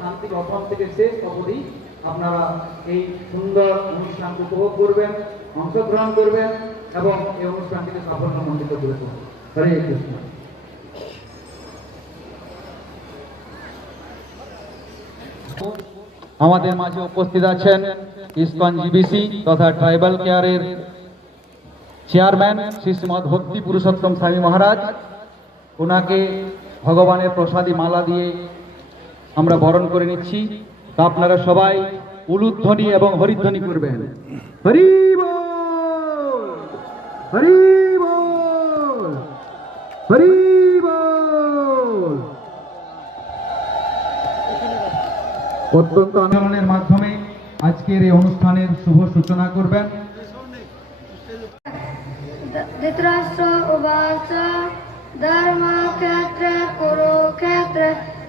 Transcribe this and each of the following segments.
শান্তি প্রথম থেকে শেষ অবধি আপনারা এই সুন্দর অনুষ্ঠানকে উপভোগ করবেন, অংশগ্রহণ করবেন এবং এই অনুষ্ঠানটিকে তুলবেন। হরে কৃষ্ণ। আমাদের মাঝে উপস্থিত আছেন ইস্কন জিবিসি তথা ট্রাইবাল কেয়ারের চেয়ারম্যান শ্রী শ্রীমদ ভক্তি পুরুষোত্তম স্বামী মহারাজ। ওনাকে ভগবানের প্রসাদী মালা দিয়ে আমরা বরণ করে নিচ্ছি। তা আপনারা সবাই উলুধ্বনি এবং হরিধ্বনি করবেন। অত্যন্ত আন্দোলনের মাধ্যমে আজকের এই অনুষ্ঠানের শুভ সূচনা করবেন। ধৃতরাষ্ট্র উবাচ ধর্ম করো কুরুক্ষেত্রে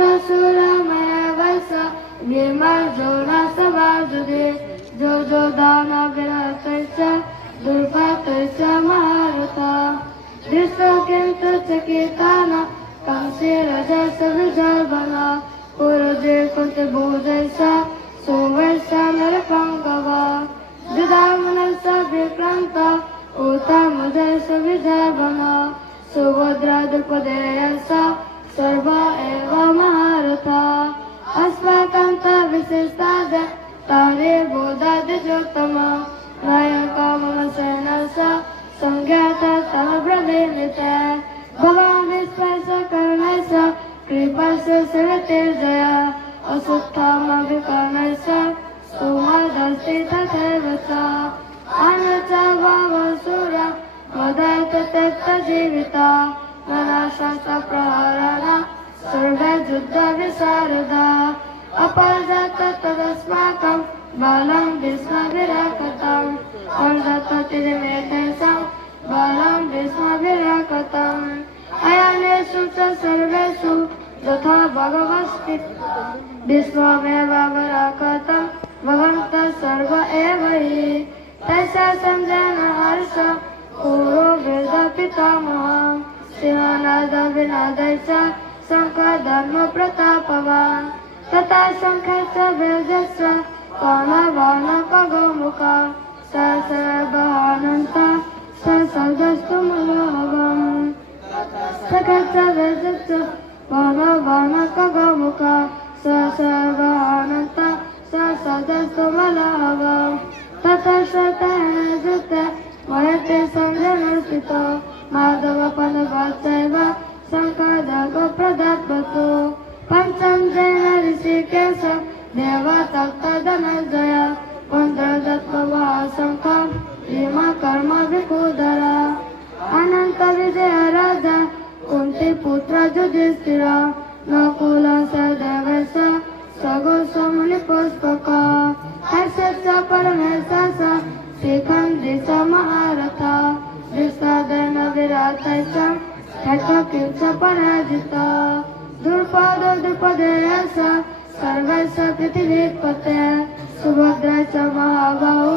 अत्र सुरमय वैस विमर्जोणसवाजुदे जो जो दानविरतैश्च दुर्पतैश्च महारथा दृष्टकिन्तु चकितान कंसे रजस विजर्भना पुरुजे कुन्तबोधैश्च सोवैश्च नरपङ्गवा विदामनस विक्रान्त ऊतमुदयस विजर्भना सुभद्रादुपदयस सर्व एव महारथा अस्माकान्तविशिष्टा तारे बोधादिजोत्तमा मया काममसेनस संज्ञाता सह प्रदेनित भवामि स्पर्श कर्णेश कृपास्य शिवतिर्जय असुत्थामभिकर्णेश मनाशास्त्रप्रहरण, सर्वे युद्धविशारदा अपरजत तदस्माकं बलं विस्मविरकतम् अर्धततिर्मेधेशं बलं विस्मविरकतम् अयनेषु च सर्वेषु यथा भगवस्ति विश्वमेव विरकतं भगवन्तः सर्व एव हि। तस्य संजन हर्ष पूर्व सिंहनाद विनादैसा शङ्ख धर्म प्रतापवान् तथा शङ्खस्य वेजस्व कर्णवर्णपगमुख स सर्वानन्त, स सर्वस्तु मनोहवम् सखस्य वेजस्व कर्णवर्णपगमुख स सर्वानन्त, स सर्वस्तु मनोहवम् ततः श्रुतेन जुते वयते सङ्गनर्पितो माधव फलवासैव शङ्करदेव प्रदापतु पञ्चं जैन ऋषिकेश देवतप्तधनञ्जय पुण्डदत्तवासङ्खं भीमा कर्म विकुदर अनन्तविजयराज, कुन्तीपुत्र युधिष्ठिर। खड्गकिं च पराजिता। दुर्पद द्रुपदेश सर्वैश्च पृथिवीपते सुभद्रा च महाबाहु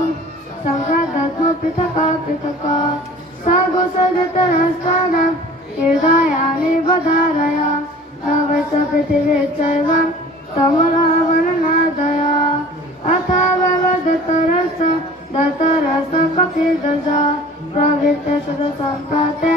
सङ्घदत्म पृथक पृथक सगोसदतरस्तानं हृदयानि वधारय नवै च पृथिवी चैव तमलावननादय अथवा वदतरस दतरस कपिदज प्रवृत्ते सदसम्प्राते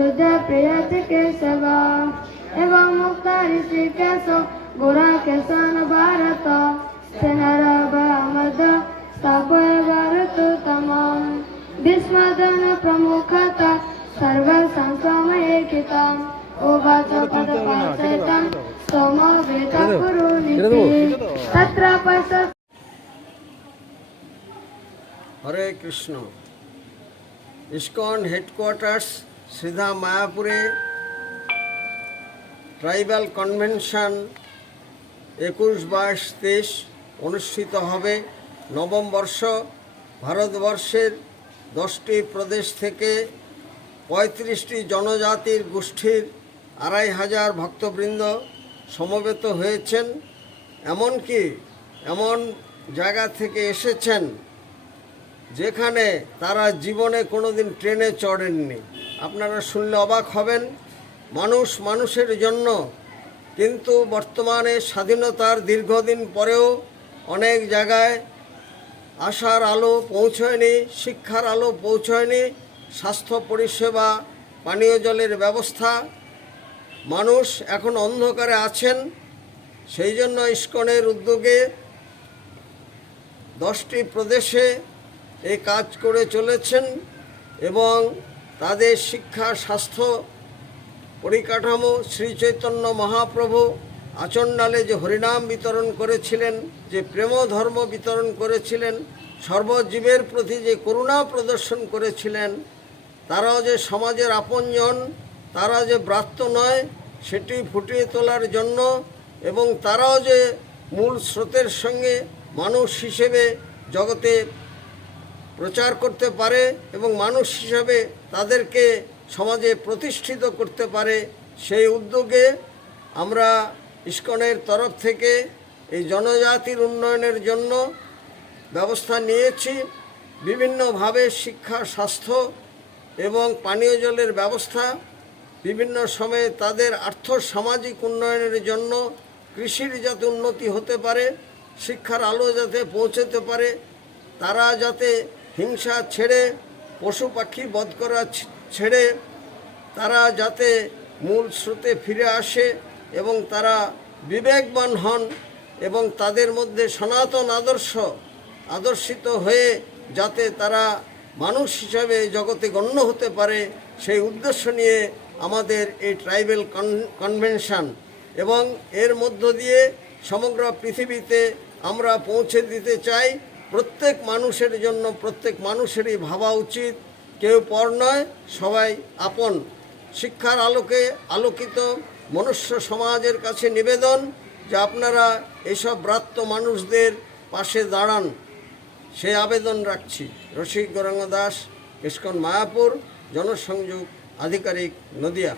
शुद्ध के सवा एवं मुक्त ऋषि केशव गुरा केशन भारत सेनर मद स्थापय तमाम भीष्मदन प्रमुखता सर्वसंसमयेकितम् उवाच पदपाचतं निति हरे कृष्ण। इस्कॉन हेडक्वार्टर्स সিধা মায়াপুরে ট্রাইবাল কনভেনশন একুশ বাইশ তেইশ অনুষ্ঠিত হবে। নবম বর্ষ ভারতবর্ষের দশটি প্রদেশ থেকে পঁয়ত্রিশটি জনজাতির গোষ্ঠীর আড়াই হাজার ভক্তবৃন্দ সমবেত হয়েছেন। এমনকি এমন জায়গা থেকে এসেছেন যেখানে তারা জীবনে কোনোদিন ট্রেনে চড়েননি। আপনারা শুনলে অবাক হবেন, মানুষ মানুষের জন্য, কিন্তু বর্তমানে স্বাধীনতার দীর্ঘদিন পরেও অনেক জায়গায় আশার আলো পৌঁছয়নি, শিক্ষার আলো পৌঁছয়নি, স্বাস্থ্য পরিষেবা, পানীয় জলের ব্যবস্থা। মানুষ এখন অন্ধকারে আছেন, সেই জন্য ইস্কনের উদ্যোগে দশটি প্রদেশে এই কাজ করে চলেছেন এবং তাদের শিক্ষা, স্বাস্থ্য পরিকাঠামো, শ্রী চৈতন্য মহাপ্রভু আচণ্ডালে যে হরিনাম বিতরণ করেছিলেন, যে প্রেম ধর্ম বিতরণ করেছিলেন, সর্বজীবের প্রতি যে করুণা প্রদর্শন করেছিলেন, তারাও যে সমাজের আপনজন তারা যে ব্রাত্য নয়, সেটি ফুটিয়ে তোলার জন্য এবং তারাও যে মূল স্রোতের সঙ্গে মানুষ হিসেবে জগতে প্রচার করতে পারে এবং মানুষ হিসাবে তাদেরকে সমাজে প্রতিষ্ঠিত করতে পারে, সেই উদ্যোগে আমরা ইস্কনের তরফ থেকে এই জনজাতির উন্নয়নের জন্য ব্যবস্থা নিয়েছি। বিভিন্নভাবে শিক্ষা, স্বাস্থ্য এবং পানীয় জলের ব্যবস্থা, বিভিন্ন সময়ে তাদের আর্থ সামাজিক উন্নয়নের জন্য কৃষির যাতে উন্নতি হতে পারে, শিক্ষার আলো যাতে পৌঁছতে পারে, তারা যাতে হিংসা ছেড়ে, পশু পাখি বধ করা ছেড়ে, তারা যাতে মূল স্রোতে ফিরে আসে এবং তারা বিবেকবান হন এবং তাদের মধ্যে সনাতন আদর্শ আদর্শিত হয়ে যাতে তারা মানুষ হিসাবে জগতে গণ্য হতে পারে, সেই উদ্দেশ্য নিয়ে আমাদের এই ট্রাইবেল কনভেনশন। এবং এর মধ্য দিয়ে সমগ্র পৃথিবীতে আমরা পৌঁছে দিতে চাই। প্রত্যেক মানুষের জন্য, প্রত্যেক মানুষেরই ভাবা উচিত। কেউ পর নয়, সবাই আপন। শিক্ষার আলোকে আলোকিত মনুষ্য সমাজের কাছে নিবেদন যে আপনারা এসব ব্রাত্য মানুষদের পাশে দাঁড়ান। সে আবেদন রাখছি। রসিক গৌরাঙ্গ দাস, ইস্কন মায়াপুর, জনসংযোগ আধিকারিক নদিয়া।